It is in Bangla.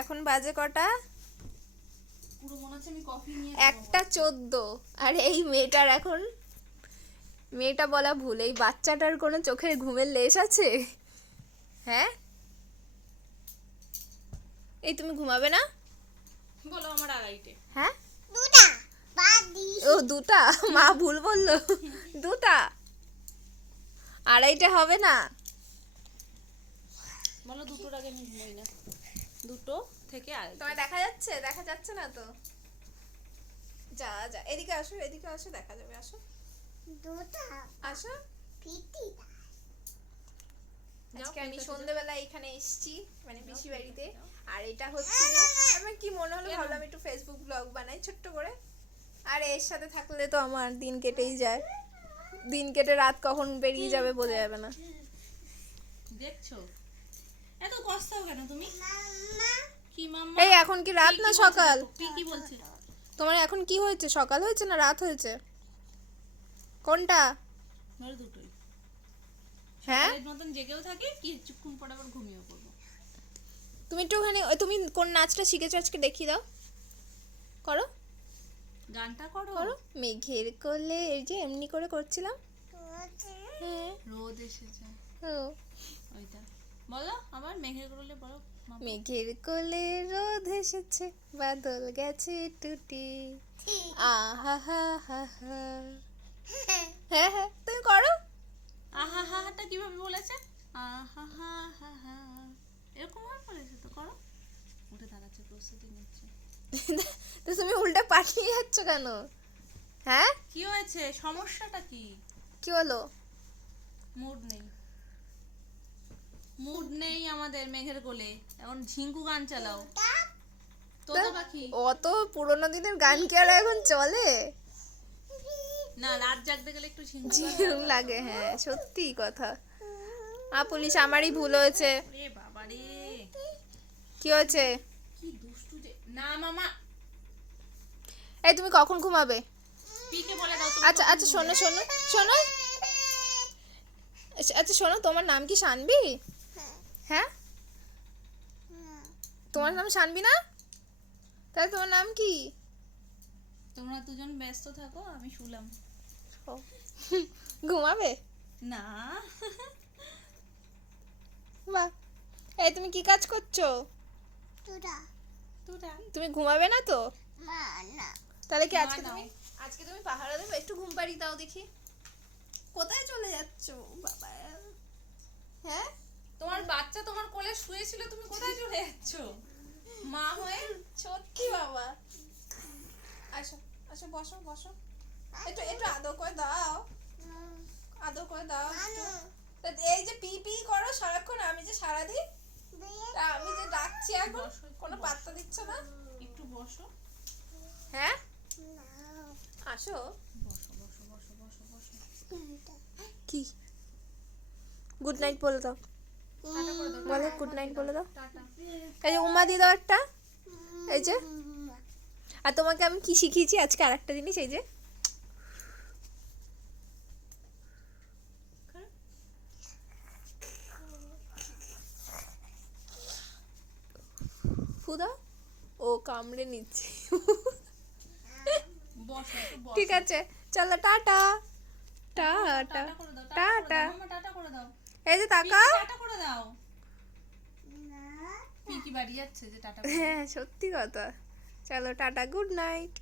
এখন বাজে কটা? পুরো মনে হচ্ছে আমি কফি নিয়ে 1:14। আর এই মেয়েটার এখন, মেয়েটা বলা ভুল, এই বাচ্চাটার কোনো চোখের ঘুমের লেশ আছে? হ্যাঁ, এই তুমি ঘুমাবে না? বলো আমার আড়াইটে। হ্যাঁ, দুটা বাদি ও দুটা, মা ভুল বললো, দুটা। আড়াইটে হবে না? বলো দুটোর আগে আমি ঘুমাই না, দুটো থেকে আড়াইটে। তোমায় দেখা যাচ্ছে? দেখা যাচ্ছে না তো। যা যা, এদিকে আসো, এদিকে আসো, দেখা যাবে, আসো দুটা আসো। পিটি আজকে আমি সন্ধ্যেবেলা এখানে এসেছি, মানে পিসি বাড়িতে। আর এটা হচ্ছে যে, আমার কি মনে হলো, ভাবলাম একটু ফেসবুক ব্লগ বানাই ছোট্ট করে। আর এর সাথে থাকলে তো আমার দিন কেটেই যায়, দিন কেটে রাত কখন বেরিয়ে যাবে বোঝা যাবে না। দেখছো এত কষ্ট কেন তুমি? মাম্মা কি মাম্মা? এই এখন কি রাত না সকাল? কি বলছে? তোমার এখন কি হয়েছে, সকাল হয়েছে না রাত হয়েছে? কোনটা? ধরো দুটোই। হ্যাঁ, এর মতন জেগেও থাকি, কিছুক্ষণ পর আবার ঘুমিয়ে পড়বো। তুমি একটুখানি তুমি কোন নাচটা শিখেছো আজকে দেখিয়ে দাও, করো গানটা করো। করো। মেঘের কোলে, এই যে এমনি করে করছিলাম। হ্যাঁ, রোদ এসেছে ও ওইটা বলো আবার মেঘের কোলে বলো মাম্মা। মেঘের কোলে রোদ এসেছে, বাদল গেছে টুটি, আহা হা হা হা। হ্যাঁ হ্যাঁ, তুমি করো। আহা হা হাটা কিভাবে বলেছে? আহা হা হা হা এরকম ভাবে বলেছে তো। করো, উঠে দাঁড়াচ্ছে, প্রস্তুতি নিচ্ছে। তো তুমি উল্টা পাঠিয়ে যাচ্ছ কেন? হ্যাঁ, কি হয়েছে, সমস্যাটা কি? কি হলো? মুড নেই, মুড নেই আমাদের মেঘের কোলে। এখন ঝিঙ্কু গান চালাও। তোতা পাখি। অত পুরোনো দিনের গান কি আর এখন চলে? না, রাত জাগতে গেলে একটু ঝিঙ্কু গান জিরুম লাগে, হ্যাঁ সত্যি কথা। পুলিশ, আমারই ভুল হয়েছে। রে বাবা রে, কি হয়েছে? কি দুষ্টু যে। না মামা, এই তুমি কখন ঘুমাবে? পিকে বলে দাও তুমি। আচ্ছা আচ্ছা, শোনো শোনো শোনো, আচ্ছা শোনো, তোমার নাম কি শানবি? হ্যাঁ, তোমার নাম শানবি না? তাহলে তোমার নাম কি? তোমরা দুজন ব্যস্ত থাকো, আমি শুলাম। ও, ঘুমাবে না বাহ। এই তুমি কি কাজ করছো? দুটা তোরা তুমি ঘুমাবে না তো? মা না তাহলে কি না, আজকে নাও। তুমি, আজকে তুমি পাহারা দেবে? একটু ঘুম পাড়িয়ে দাও দেখি। কোথায় চলে যাচ্ছো বাবা? হ্যাঁ, তোমার বাচ্চা তোমার কোলে শুয়েছিল, তুমি কোথায় চলে যাচ্ছ মা হয়ে? সত্যি বাবা। আসো আসো, বসো বসো, একটু একটু আদর করে দাও, আদর করে দাও একটু। তা এই যে পি পি করো সারাক্ষণ, আমি যে সারা দিই, তা আমি যে ডাকছি এখন বসো, একটু কোনো বসো। পাত্তা দিচ্ছ না। একটু বসো, হ্যাঁ, আসো। বসো বসো বসো বসো বসো। কি গুড নাইট বলে দাও, টাটা করে দাও, বলে গুড নাইট বলে দাও। টাটা। এই যে উমা দিয়ে দাও একটা, এই যে। আর তোমাকে আমি কি শিখিয়েছি আজকে আরেকটা জিনিস, এই যে ফুদা, ও কামড়ে নিচ্ছে। বসো একটু বসো। ঠিক আছে, চলো টাটা টাটা টাটা করে দাও, টাটা। মামা টাটা করে দাও। এই যে তাকাও। টাটা করে দাও। পিকি বাড়ি যাচ্ছে যে টাটা করে। হ্যাঁ সত্যি কথা। চলো টাটা, গুড নাইট।